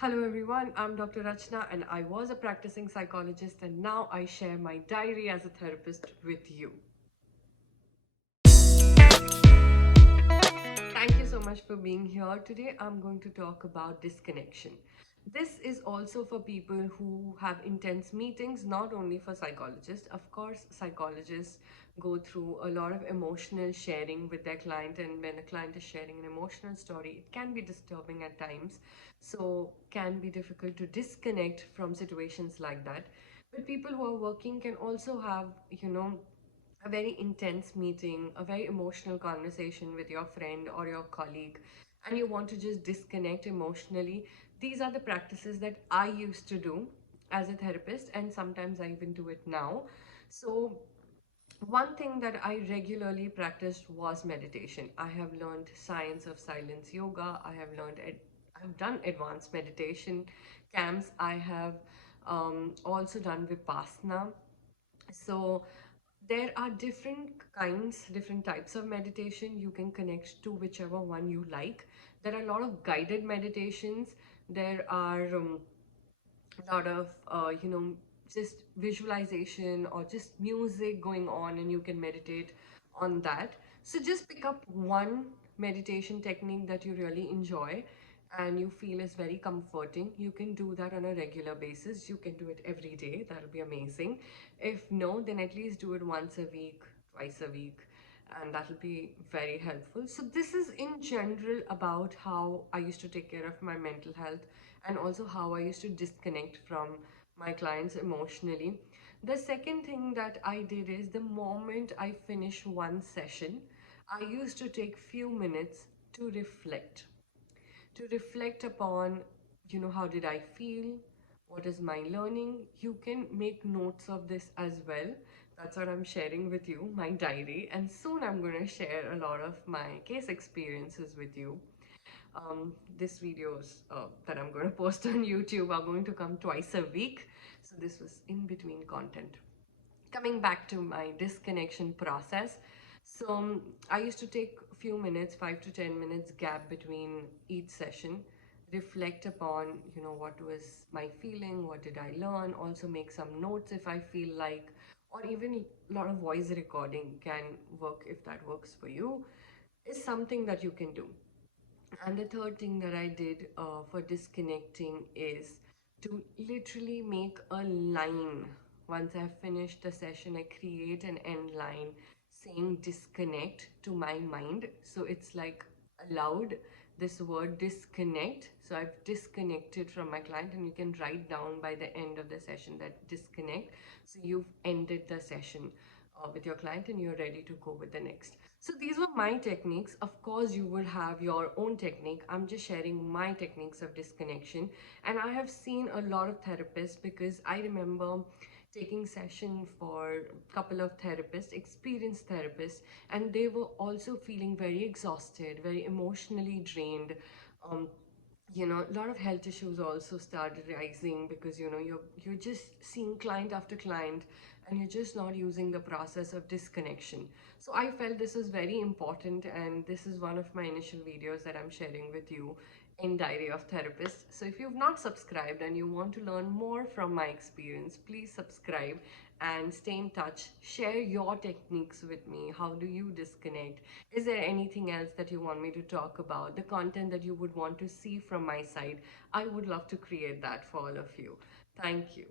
Hello everyone, I'm Dr. Rachna and I was a practicing psychologist and now I share my diary as a therapist with you. Thank you so much for being here. Today I'm going to talk about disconnection. This is also for people who have intense meetings, not only for psychologists. Of course, psychologists go through a lot of emotional sharing with their client, and when a client is sharing an emotional story, it can be disturbing at times. So, can be difficult to disconnect from situations like that. But people who are working can also have, a very intense meeting, a very emotional conversation with your friend or your colleague, and you want to just disconnect emotionally, these are the practices that I used to do as a therapist, and sometimes I even do it now. So, one thing that I regularly practiced was meditation. I have learned science of silence yoga. I've done advanced meditation camps. I have also done vipassana. So there are different types of meditation. You can connect to whichever one you like. There are a lot of guided meditations. There are a lot of, just visualization or just music going on, and you can meditate on that. So just pick up one meditation technique that you really enjoy and you feel is very comforting. You can do that on a regular basis. You can do it every day. That'll be amazing. If no, then at least do it once a week, twice a week, and that'll be very helpful. So, this is in general about how I used to take care of my mental health and also how I used to disconnect from my clients emotionally. The second thing that I did is the moment I finish one session, I used to take few minutes to reflect upon, how did I feel, what is my learning. You can make notes of this as well. That's what I'm sharing with you, my diary, and soon I'm going to share a lot of my case experiences with you. This videos that I'm going to post on YouTube are going to come twice a week, so this was in between content. Coming back to my disconnection process, so I used to take a few minutes, 5 to 10 minutes gap between each session, reflect upon, what was my feeling, what did I learn, also make some notes if I feel like, or even a lot of voice recording can work if that works for you, is something that you can do. And the third thing that I did for disconnecting is to literally make a line. Once I've finished the session, I create an end line saying disconnect to my mind. So it's like aloud this word disconnect. So I've disconnected from my client, and you can write down by the end of the session that disconnect. So you've ended the session with your client and you're ready to go with the next. So these were my techniques. Of course, you will have your own technique. I'm just sharing my techniques of disconnection. And I have seen a lot of therapists, because I remember taking session for a couple of therapists, experienced therapists, and they were also feeling very exhausted, very emotionally drained. Um, a lot of health issues also started rising, because you're just seeing client after client, and you're just not using the process of disconnection. So I felt this is very important, and this is one of my initial videos that I'm sharing with you in Diary of Therapist. So if you've not subscribed and you want to learn more from my experience, please subscribe and stay in touch. Share your techniques with me. How do you disconnect? Is there anything else that you want me to talk about? The content that you would want to see from my side? I would love to create that for all of you. Thank you.